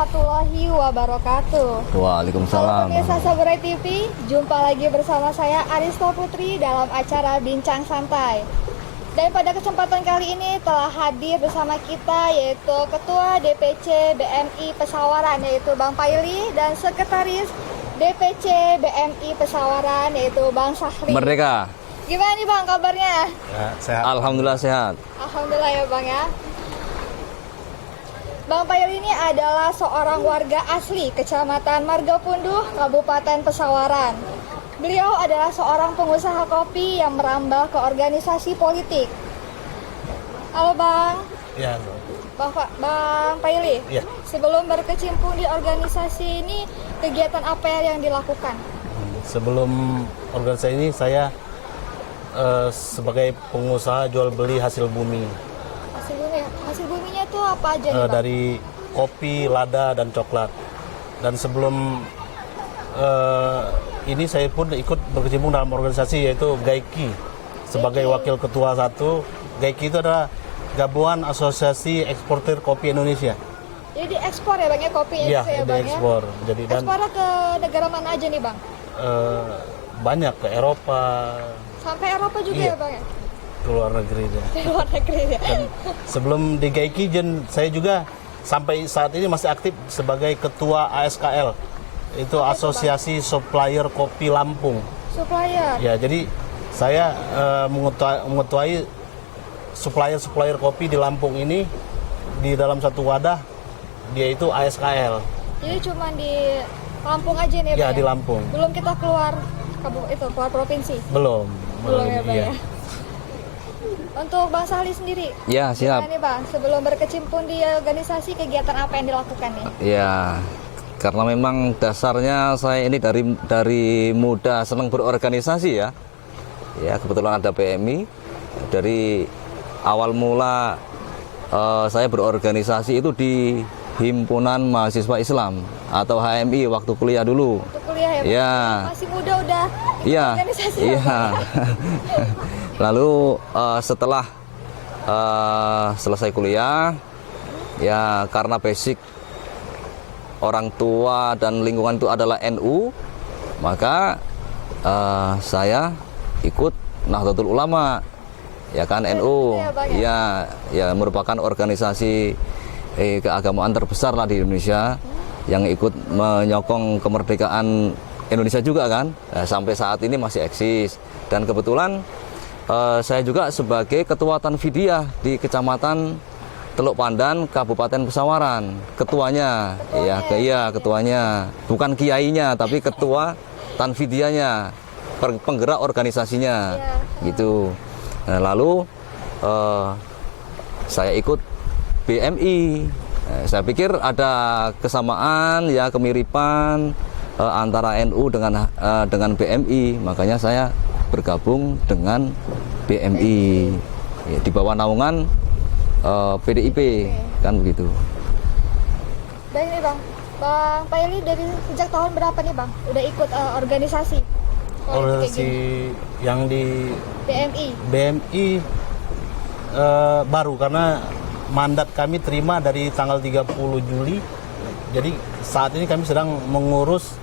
warahmatullahi wabarakatuh. Halo Waalaikumsalam. pemirsa Saburai TV, jumpa lagi bersama saya Arista Putri dalam acara Bincang Santai. Dan pada kesempatan kali ini telah hadir bersama kita yaitu Ketua DPC BMI Pesawaran yaitu Bang Paili dan Sekretaris DPC BMI Pesawaran yaitu Bang Sahri. Merdeka. Gimana nih Bang kabarnya? Ya, sehat. Alhamdulillah sehat. Alhamdulillah ya Bang ya. Bang Paili ini adalah seorang warga asli Kecamatan Margapunduh, Kabupaten Pesawaran. Beliau adalah seorang pengusaha kopi yang merambah ke organisasi politik. Halo Bang. Ya, Bang Paili. ya. Sebelum berkecimpung di organisasi ini, kegiatan apa yang dilakukan? Sebelum organisasi ini saya sebagai pengusaha jual beli hasil bumi Hasil buminya tuh apa aja nih Bang? dari kopi, lada dan coklat. Dan sebelum ini saya pun ikut berkecimpung dalam organisasi yaitu GAIKI sebagai wakil ketua satu. GAIKI itu adalah Gabungan Asosiasi Eksportir Kopi Indonesia. Jadi ekspor ya Bang ya kopinya Iya, itu ya di Bang ekspor. ya? Jadi dan Ekspornya ke negara mana aja nih Bang? banyak ke Eropa, Sampai Eropa juga Iya. ya Bang ya? ke luar negeri. Di luar negeri ya? Dan sebelum di GAIKI, saya juga sampai saat ini masih aktif sebagai ketua ASKL, itu Asosiasi Supplier Kopi Lampung. Supplier? Ya, jadi saya mengetuai supplier kopi di Lampung ini di dalam satu wadah, dia itu ASKL. Jadi cuma di Lampung aja nih Ya, Bang di Lampung. Belum kita keluar keluar provinsi? Belum. Belum ya Bang iya. ya? Untuk Bang Sahli sendiri? Ya, siap. Gimana nih Bang? Sebelum berkecimpung di organisasi, kegiatan apa yang dilakukan nih? Ya, karena memang dasarnya saya ini dari muda senang berorganisasi ya. Ya, kebetulan ada PMI. Dari awal mula saya berorganisasi itu di Himpunan Mahasiswa Islam atau HMI waktu kuliah dulu. Untuk kuliah ya Bang? Ya. Masih muda udah Iya. organisasi ya Iya. Bang? Lalu setelah selesai kuliah, ya karena basic orang tua dan lingkungan itu adalah NU, maka saya ikut Nahdlatul Ulama, ya kan NU, ya merupakan organisasi keagamaan terbesar lah di Indonesia yang ikut menyokong kemerdekaan Indonesia juga kan. Nah, sampai saat ini masih eksis dan kebetulan saya juga sebagai ketua Tanfidiyah di Kecamatan Teluk Pandan, Kabupaten Pesawaran, ketuanya. Iya, ketuanya. Bukan kiainya, tapi ketua Tanfidiyahnya, penggerak organisasinya. Gitu. Nah, lalu saya ikut BMI. Saya pikir ada kesamaan ya, kemiripan antara NU dengan BMI, makanya saya bergabung dengan BMI ya, di bawah naungan PDIP kan begitu. Dan ini Bang Paili dari sejak tahun berapa nih Bang? Udah ikut organisasi? Organisasi yang di BMI baru karena mandat kami terima dari tanggal 30 Juli. Jadi saat ini kami sedang mengurus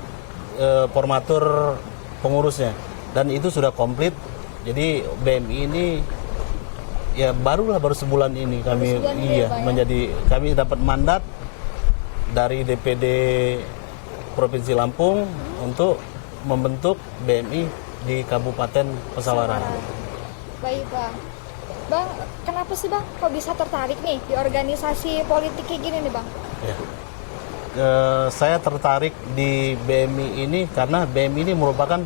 formatur pengurusnya dan itu sudah komplit. Jadi BMI ini ya baru sebulan ini kami menjadi, kami dapat mandat dari DPD Provinsi Lampung untuk membentuk BMI di Kabupaten Pesawaran. Baik Bang. Bang, kenapa sih Bang kok bisa tertarik nih di organisasi politik kayak gini nih Bang? Ya. Saya tertarik di BMI ini karena BMI ini merupakan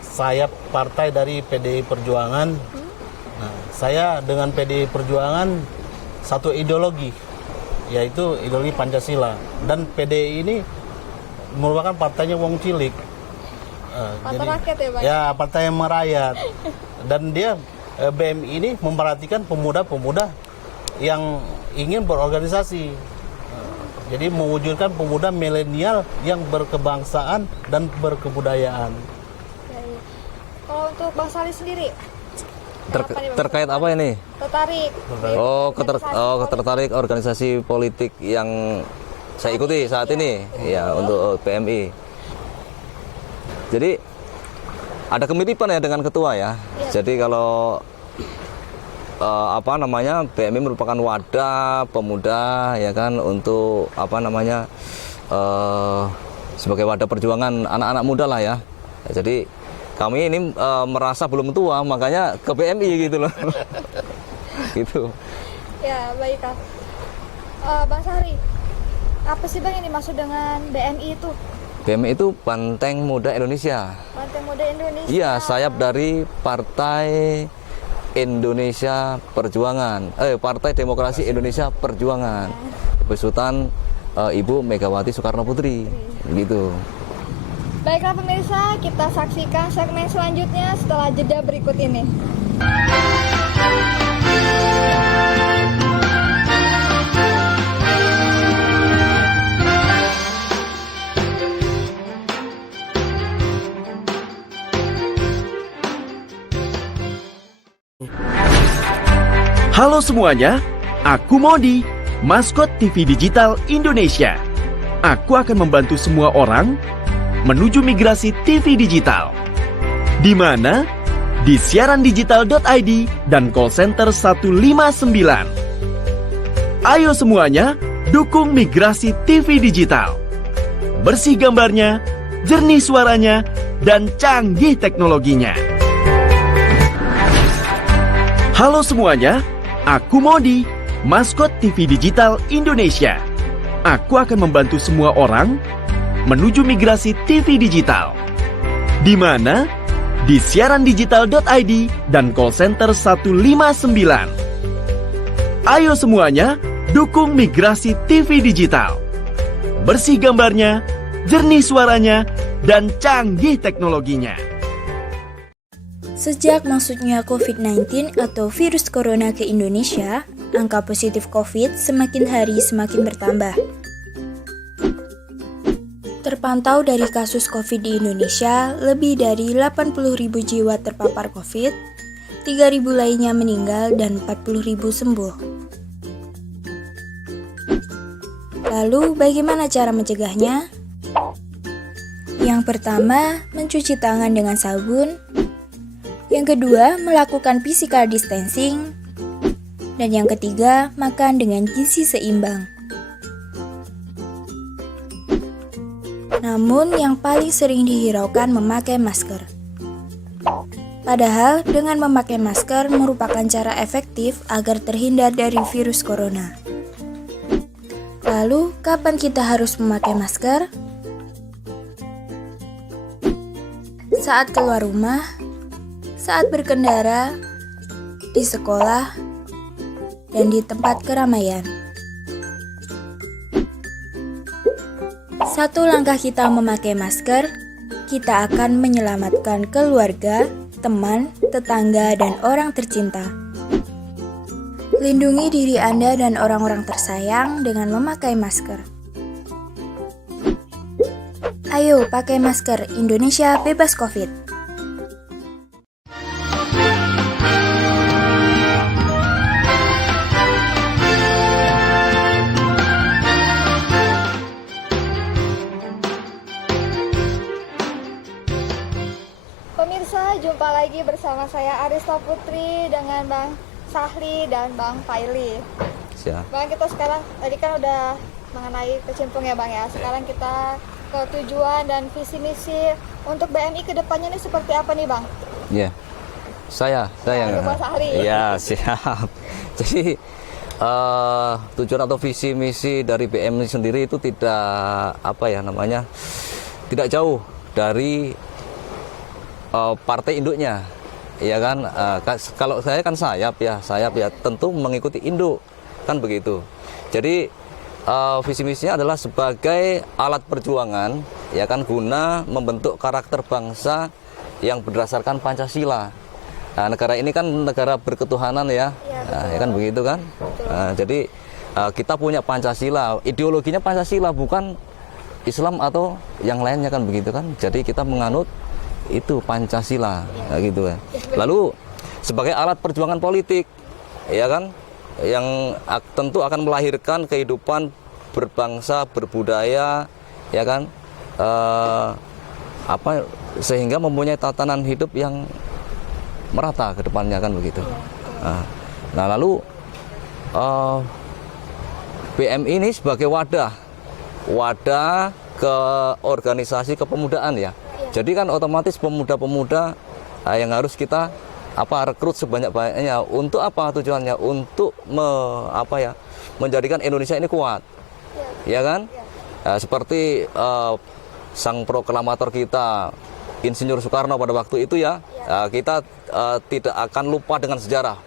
sayap partai dari PDI Perjuangan. Nah, saya dengan PDI Perjuangan satu ideologi, yaitu ideologi Pancasila. Dan PDI ini merupakan partainya wong cilik. Partai rakyat ya Bang? Ya, partai yang merayat. Dan dia BMI ini memperhatikan pemuda-pemuda yang ingin berorganisasi. Jadi mewujudkan pemuda milenial yang berkebangsaan dan berkebudayaan. Kalau untuk Bang Sahli sendiri, Terkait apa ini? tertarik. Tertarik organisasi politik yang saya ikuti saat ini ya untuk PMI. Jadi ada kemiripan ya dengan ketua ya. Jadi kalau PMI merupakan wadah pemuda ya kan untuk sebagai wadah perjuangan anak-anak muda lah ya. Jadi kami ini merasa belum tua, makanya ke PMI gitu loh. Gitu. Ya, baik Kak. Bang Sahri, apa sih Bang yang dimaksud dengan BMI itu? BMI itu Banteng Muda Indonesia. Banteng Muda Indonesia. Iya, sayap dari Partai Indonesia Perjuangan. Partai Demokrasi Indonesia Perjuangan. Besutan Ibu Megawati Soekarno Putri. Gitu. Baiklah pemirsa, kita saksikan segmen selanjutnya setelah jeda berikut ini. Halo semuanya, aku Modi, maskot TV Digital Indonesia. Aku akan membantu semua orang menuju migrasi TV digital. Di mana? Di siarandigital.id dan call center 159. Ayo semuanya, dukung migrasi TV digital. Bersih gambarnya, jernih suaranya, dan canggih teknologinya. Halo semuanya, aku Modi, maskot TV Digital Indonesia. Aku akan membantu semua orang menuju migrasi TV digital. Di mana? Di siarandigital.id dan call center 159. Ayo semuanya, dukung migrasi TV digital. Bersih gambarnya, jernih suaranya, dan canggih teknologinya. Sejak masuknya COVID-19 atau virus corona ke Indonesia, angka positif COVID semakin hari semakin bertambah. Terpantau dari kasus COVID di Indonesia, lebih dari 80.000 jiwa terpapar COVID, 3.000 lainnya meninggal dan 40.000 sembuh. Lalu, bagaimana cara mencegahnya? Yang pertama, mencuci tangan dengan sabun. Yang kedua, melakukan physical distancing. Dan yang ketiga, makan dengan gizi seimbang. Namun, yang paling sering dihiraukan memakai masker. Padahal, dengan memakai masker merupakan cara efektif agar terhindar dari virus corona. Lalu, kapan kita harus memakai masker? Saat keluar rumah, saat berkendara, di sekolah, dan di tempat keramaian. Satu langkah kita memakai masker, kita akan menyelamatkan keluarga, teman, tetangga, dan orang tercinta. Lindungi diri Anda dan orang-orang tersayang dengan memakai masker. Ayo pakai masker, Indonesia bebas COVID. Pemirsa, jumpa lagi bersama saya Arista Putri dengan Bang Sahli dan Bang Faili. Siap. Bang, kita sekarang tadi kan udah mengenai kecimpung ya Bang ya. Sekarang kita ke tujuan dan visi misi untuk BMI kedepannya ini seperti apa nih Bang? Iya. Saya Aduh, Bang Sahli. Iya, siap. Jadi tujuan atau visi misi dari BMI sendiri itu tidak tidak jauh dari partai induknya, ya kan? Kalau saya kan sayap ya tentu mengikuti induk, kan begitu. Jadi visi misinya adalah sebagai alat perjuangan, ya kan, guna membentuk karakter bangsa yang berdasarkan Pancasila. Nah, negara ini kan negara berketuhanan ya, ya kan begitu kan? Jadi kita punya Pancasila, ideologinya Pancasila, bukan Islam atau yang lainnya, kan begitu kan? Jadi kita menganut itu Pancasila, gitu kan. Lalu sebagai alat perjuangan politik, ya kan, yang tentu akan melahirkan kehidupan berbangsa, berbudaya, ya kan, sehingga mempunyai tatanan hidup yang merata ke depannya kan begitu. Nah lalu BMI ini sebagai wadah ke organisasi kepemudaan ya. Jadi kan otomatis pemuda-pemuda yang harus kita rekrut sebanyak-banyaknya. Untuk apa tujuannya? Untuk menjadikan Indonesia ini kuat, ya kan? Seperti sang proklamator kita, Insinyur Soekarno pada waktu itu ya, kita tidak akan lupa dengan sejarah,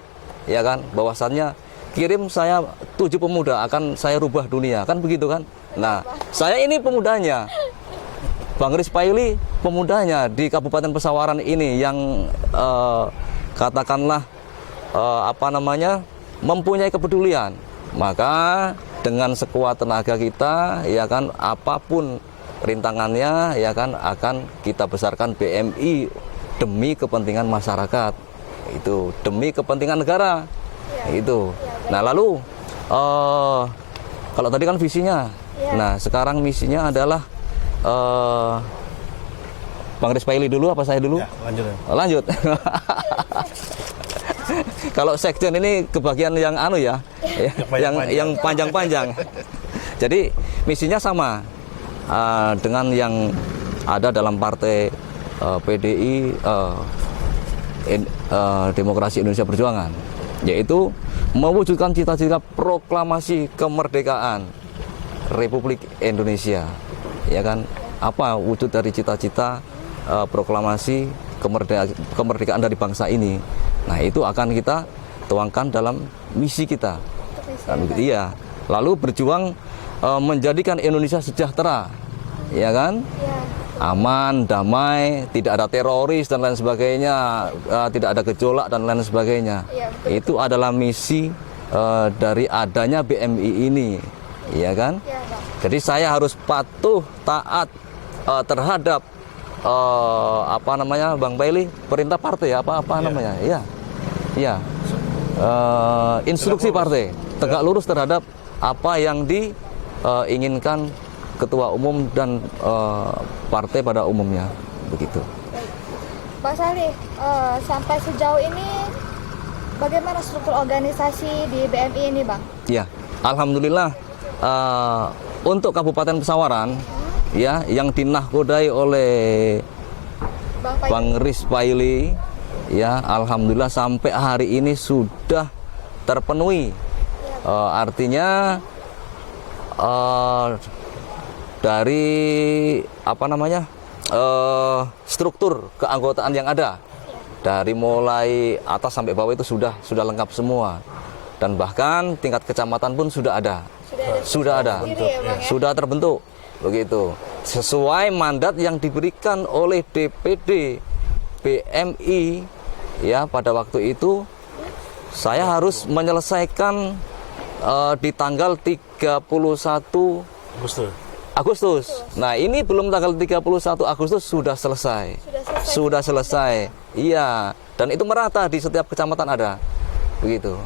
ya kan? Bahwasannya kirim saya 7 pemuda akan saya rubah dunia, kan begitu kan? Nah, saya ini pemudanya. Bang Riz Paili pemudanya di Kabupaten Pesawaran ini yang katakanlah mempunyai kepedulian. Maka dengan sekuat tenaga kita, ya kan, apapun rintangannya, ya kan, akan kita besarkan BMI demi kepentingan masyarakat, itu demi kepentingan negara, itu. Nah lalu kalau tadi kan visinya, nah sekarang misinya adalah Bang Riz Paili dulu apa saya dulu? Ya, lanjut. Lanjut. Kalau sekjen ini kebagian yang yang panjang-panjang. Jadi misinya sama dengan yang ada dalam partai PDI Demokrasi Indonesia Perjuangan, yaitu mewujudkan cita-cita proklamasi kemerdekaan Republik Indonesia, ya kan? Apa wujud dari cita-cita proklamasi kemerdekaan dari bangsa ini? Nah, itu akan kita tuangkan dalam misi kita. Iya. Lalu berjuang menjadikan Indonesia sejahtera, ya kan? Aman, damai, tidak ada teroris dan lain sebagainya, tidak ada gejolak dan lain sebagainya. Itu adalah misi dari adanya BMI ini, ya kan? Jadi saya harus patuh, taat terhadap Bang Paili, perintah partai namanya? Iya. Instruksi partai, tegak lurus terhadap apa yang diinginkan ketua umum dan partai pada umumnya, begitu. Pak Salih, sampai sejauh ini bagaimana struktur organisasi di BMI ini, Bang? Ya, alhamdulillah untuk Kabupaten Pesawaran ya, yang dinahkodai oleh Bang Riz Paili ya, alhamdulillah sampai hari ini sudah terpenuhi. Artinya dari struktur keanggotaan yang ada, dari mulai atas sampai bawah itu sudah lengkap semua, dan bahkan tingkat kecamatan pun sudah ada, sudah terbentuk begitu, sesuai mandat yang diberikan oleh DPD BMI ya. Pada waktu itu saya harus menyelesaikan di tanggal 31 Agustus. Nah, ini belum tanggal 31 Agustus sudah selesai. Sudah selesai. Iya, dan itu merata di setiap kecamatan ada. Begitu.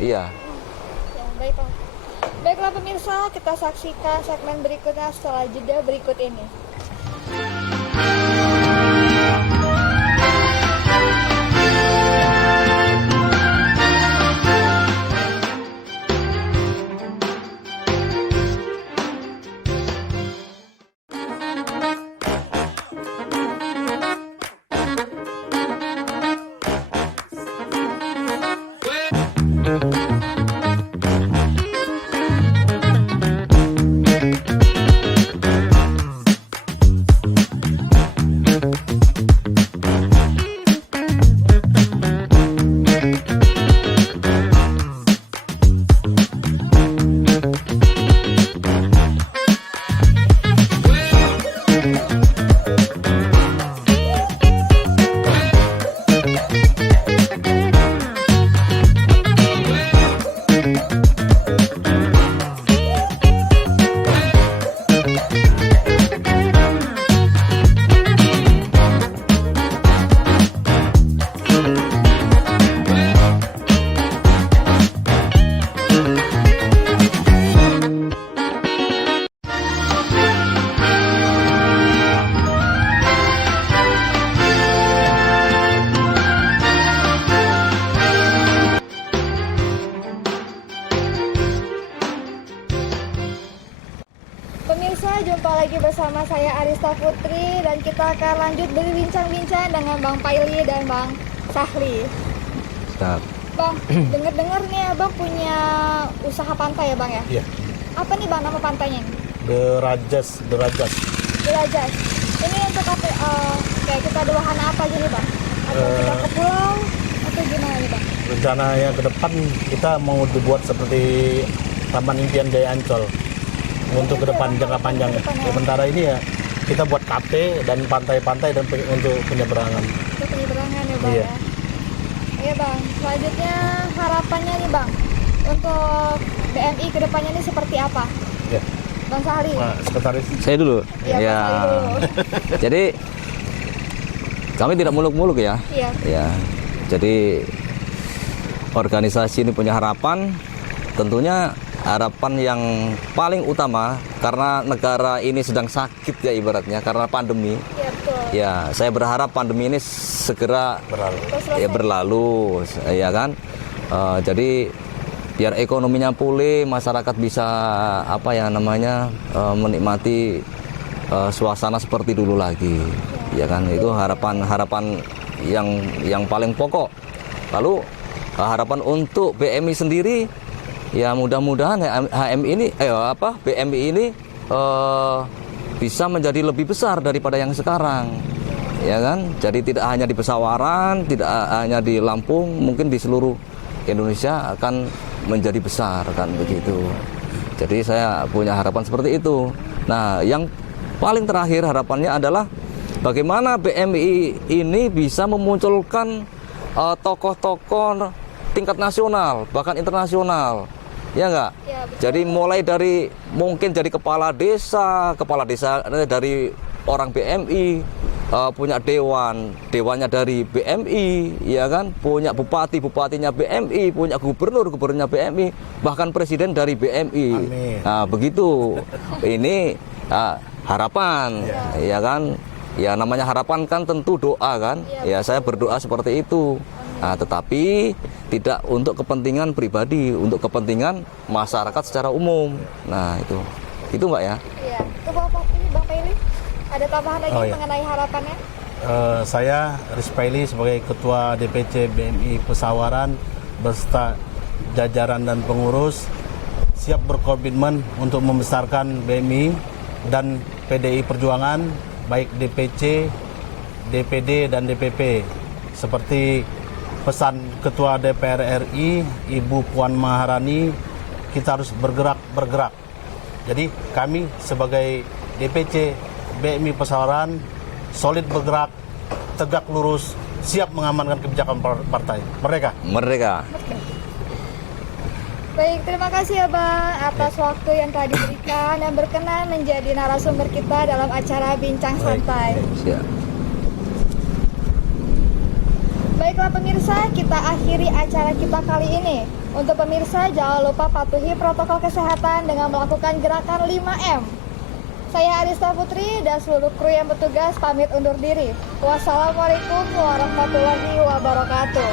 Iya. Ya, baiklah. Baiklah pemirsa, kita saksikan segmen berikutnya setelah jeda berikut ini. bersama saya Arista Putri dan kita akan lanjut berbincang-bincang dengan Bang Paili dan Bang Sahli. Siap. Bang, dengar-dengar nih Abang punya usaha pantai ya Bang ya? Iya. Apa nih Bang nama pantainya? Derajas. Derajat. Ini untuk apa? Kayak kita ada wahana apa aja nih Bang? Atau kita ke pulau atau gimana nih Bang? Rencananya ke depan kita mau dibuat seperti Taman Impian Jaya Ancol untuk ke depan jangka panjang. Sementara ini ya kita buat kafe dan pantai-pantai dan untuk penyeberangan. Untuk penyeberangan ya Bang Iya. ya? Iya Bang, selanjutnya harapannya nih Bang untuk BMI ke depannya ini seperti apa? Ya. Bang Sahli? Pak Sekretaris. Saya dulu. Iya, Bang Sahli dulu. Jadi kami tidak muluk-muluk ya. Iya. Ya. Jadi organisasi ini punya harapan, tentunya harapan yang paling utama karena negara ini sedang sakit ya ibaratnya karena pandemi. Iya betul. Ya, saya berharap pandemi ini segera Berlalu. Terus selesai. ya berlalu, ya kan. Jadi biar ekonominya pulih, masyarakat bisa apa ya namanya menikmati suasana seperti dulu lagi, ya kan. Itu harapan yang paling pokok. Lalu harapan untuk BMI sendiri, ya mudah-mudahan BMI ini bisa menjadi lebih besar daripada yang sekarang, ya kan. Jadi tidak hanya di Pesawaran, tidak hanya di Lampung, mungkin di seluruh Indonesia akan menjadi besar kan begitu. Jadi saya punya harapan seperti itu. Nah, yang paling terakhir harapannya adalah bagaimana BMI ini bisa memunculkan tokoh-tokoh tingkat nasional bahkan internasional, ya enggak? Ya, betul. Jadi mulai dari mungkin jadi kepala desa dari orang BMI, punya dewannya dari BMI, ya kan, punya bupatinya BMI, punya gubernurnya BMI, bahkan presiden dari BMI. Amin. Nah begitu, ini harapan, ya kan, ya namanya harapan kan tentu doa kan, ya saya berdoa seperti itu. Nah, tetapi tidak untuk kepentingan pribadi, untuk kepentingan masyarakat secara umum. Nah itu Mbak ya. Iya. Itu Bang Paili, ada tambahan lagi Oh, iya. mengenai harapannya? Saya Rizpaili sebagai Ketua DPC BMI Pesawaran beserta jajaran dan pengurus siap berkomitmen untuk membesarkan BMI dan PDI Perjuangan baik DPC, DPD dan DPP. Seperti pesan Ketua DPR RI Ibu Puan Maharani, kita harus bergerak. Jadi kami sebagai DPC BMI Pesawaran solid bergerak, tegak lurus, siap mengamankan kebijakan partai. Merdeka. Baik, terima kasih ya Bang atas waktu yang telah diberikan dan berkenan menjadi narasumber kita dalam acara Bincang Santai. Siap. Baiklah pemirsa, kita akhiri acara kita kali ini. Untuk pemirsa, jangan lupa patuhi protokol kesehatan dengan melakukan gerakan 5M. Saya Arista Putri dan seluruh kru yang bertugas pamit undur diri. Wassalamualaikum warahmatullahi wabarakatuh.